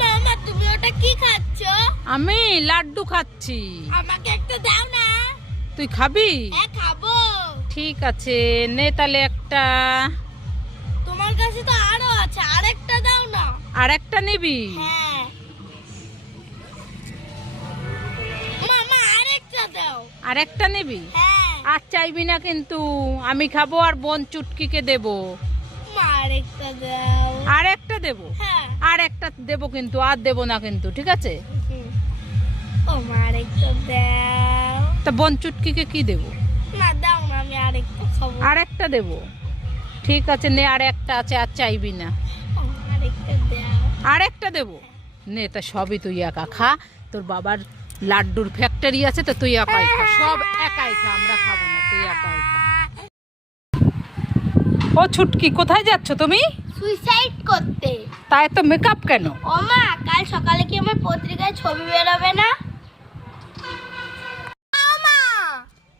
মামা তুমি ওটা কি খাচ্ছো? আমি লাড্ডু খাচ্ছি। আমাকে একটা দাও না। তুই খাবি? হ্যাঁ খাবো। ঠিক আছে, নে তাহলে একটা। তোমার কাছে তো আরো আছে, আরেকটা দাও না। আর একটা নিবি? হ্যাঁ মামা আরেকটা দাও। আর একটা নিবি? হ্যাঁ। আর চাইবি না কিন্তু, আমি খাবো আর বোন চুটকিকে দেবো। মা আরেকটা দাও। আর একটা দেবো? হ্যাঁ। আর একটা দেবো কিন্তু, আর দেবো না কিন্তু, ঠিক আছে? ও মা আরেকটা দাও। তা বোন চুটকিকে কি দেবো? না দাও না, আমি আরেকটা খাবো। আর একটা দেবো? ঠিক আছে নে, আর একটা আছে, আর চাইবি না। ও মা আরেকটা দাও। আর একটা দেবো? নে, তা সবই তুই একা খা। তোর বাবার লাড্ডুর ফ্যাক্টরি আছে তো, তুই একাই খা, সব একাই খা, আমরা খাবো না, তুই একাই খা। ও ছুটকি, কোথায় যাচ্ছ তুমি? সুইসাইড করতে। তাই তো মেকআপ কেন? ও মা, কাল সকালে কি আমার পত্রিকায় ছবি বেরোবে না?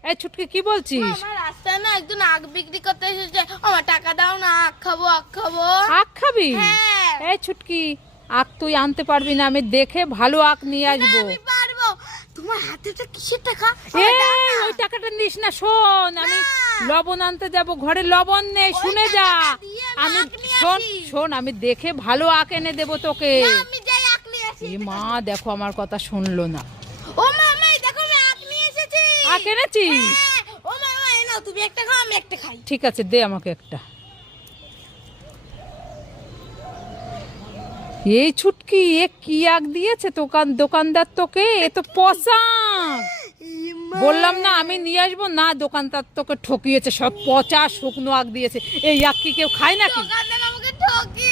এই ছুটকি কি বলছিস? আমার রাস্তায় না একজন আখ বিক্রি করতে এসেছে। আমার টাকা দাও না, আখ খাবো আখ খাবো। আখ খাবি? হ্যাঁ। এই ছুটকি, আখ তুই আনতে পারবি না, আমি দেখে ভালো আখ নিয়ে আসবো। আমি পারবো। তোমার হাতেটা কিসের টাকা? এই ওই টাকাটা নিস না, শোন, আমি লবণ আনতে যাব, ঘরে লবণ নেই, শুনে যা। আমি শোন শোন, আমি দেখে ভালো আখ এনে দেবো তোকে। আমি যাই আখ নিয়ে আসি। এ মা, দেখো আমার কথা শুনলো না। ও মামা, এই দেখো আমি আখ নিয়ে এসেছি। আখ এনেছিস? হ্যাঁ। ও মামা, এই নাও, তুমি একটা খাও আমি একটা খাই। ঠিক আছে, দে আমাকে একটা। এই ছুটকি, এ কি আখ দিয়েছে দোকানদার তোকে? এ তো পচা আখ। বললাম না আমি নিয়ে আসবো না, দোকানদার তোকে ঠকিয়েছে, সব পচা শুকনো আখ দিয়েছে। এই আখ কি কেউ খায় নাকি? দোকানদার আমাকে ঠকিয়ে